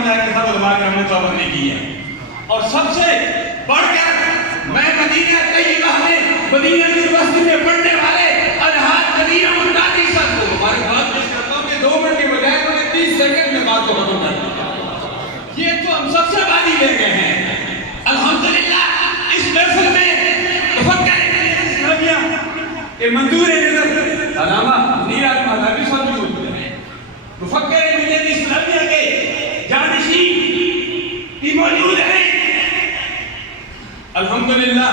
اللہ کے ساتھ علماء کرام نے پابندی کی ہے. اور سب سے بڑھ کر میں مدینہ طیبہ میں مدینہ یونیورسٹی میں پڑھنے والے الہاد قدیر ممتازی صاحب کو ہماری بات پیش کرتا ہوں کہ 2 منٹ کے بجائے انہوں نے 30 سیکنڈ میں بات کو ختم کر دیا. یہ تو ہم سب سے بازی لے گئے ہیں. الحمدللہ اس محفل میں مفکر اسلامیہ کے منظور نظر علامہ نیاز مذہبی صاحب بھی موجود ہیں. مفکر ملت اسلامیہ کے جانشین بھی موجود ہیں. الحمدللہ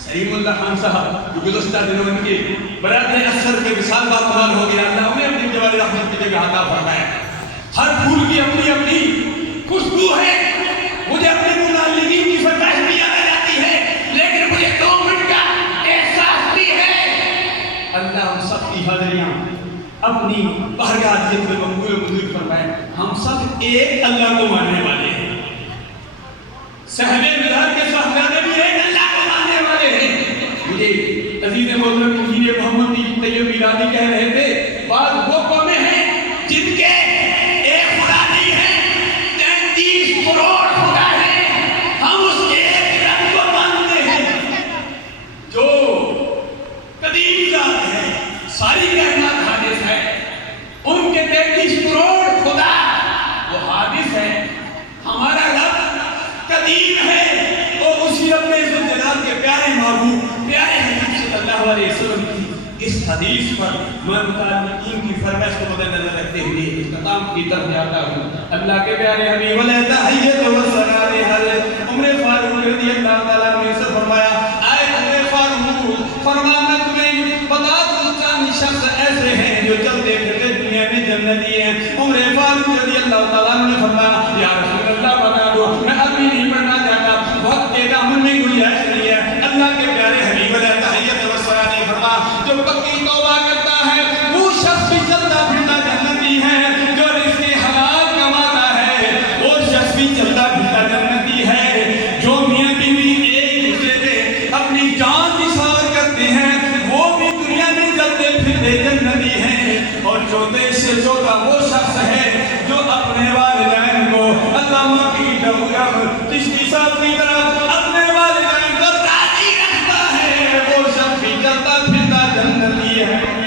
سلیم اللہ خان صاحب جو گزشتہ دنوں ان کے برادر اثر کے وصال باقمال ہو گیا. اللہ انہیں اپنی جوال رحمت کی جگہ عطا فرمائے. ہر پھول کی اپنی اپنی خوشبو ہے. مجھے اپنے متعلقین کی فرمائش بھی یاد آ جاتی ہے لیکن مجھے 2 منٹ کا احساس بھی ہے. اللہ ہم سب کی حاضریاں اپنی بارگاہ عزت میں مقبول و منظور فرمائے. ہم سب ایک اللہ کو ماننے والے ہیں. صحابہ مظہر کے صحابہ بھی ایک اللہ کو ماننے والے ہیں. مجھے عزیز محترم انجینئر محمد طیب میلادی کہہ رہے تھے بعض وہ قومیں ہیں جن کے ایک خدا نہیں ہے 33 کروڑ خدا ہے. ہم اس ایک رب کو مانتے ہیں جو قدیم ذات ہے, ساری کائنات حادث ہے. ان کے 33 کروڑ خدا وہ حادث ہے. ہمارا رب قدیم ہے اور اسی رب نے عزت جلال کے پیارے محبوب پیارے حبیب صلی اللہ علیہ وسلم کی اس حدیث پر متعلقین کی فرمائش کو مد نظر رکھتے ہوئے اختتام کی طرف جاتا ہوں. اللہ کے پیارے حبیب علیہ تحیت و سلام حضرت عمر فاروق رضی اللہ تعالیٰ عنہ سے فرمایا اے عمر فاروق فرمایا میں تمہیں بتا دوں چند شخص ایسے ہیں جو چلتے پھرتے دنیا میں جنتی ہیں. عمر فاروق رضی اللہ تعالیٰ عنہ نے فرمایا یا رسول اللہ بتا دو میں ابھی نہیں پڑھنا چاہتا وقت کے دامن میں گنجائش نہیں ہے. اللہ کے پیارے حبیب علیہ تحیت و سلام نے فرمایا جو پکی توبہ کرتا ہے وہ شخص بھی چلتا پھرتا جنتی ہے. جو رزق حلال کماتا ہے وہ شخص بھی چلتا پھرتا جنتی ہے. جو میاں بیوی ایک دوسرے سے اپنی جان نثار کرتے ہیں وہ بھی دنیا میں چلتے پھرتے جنتی ہیں. اور چھوٹے سے چھوٹا وہ شخص ہے جو اپنے والدین کو علامہ کی چشتی صاحب کی طرف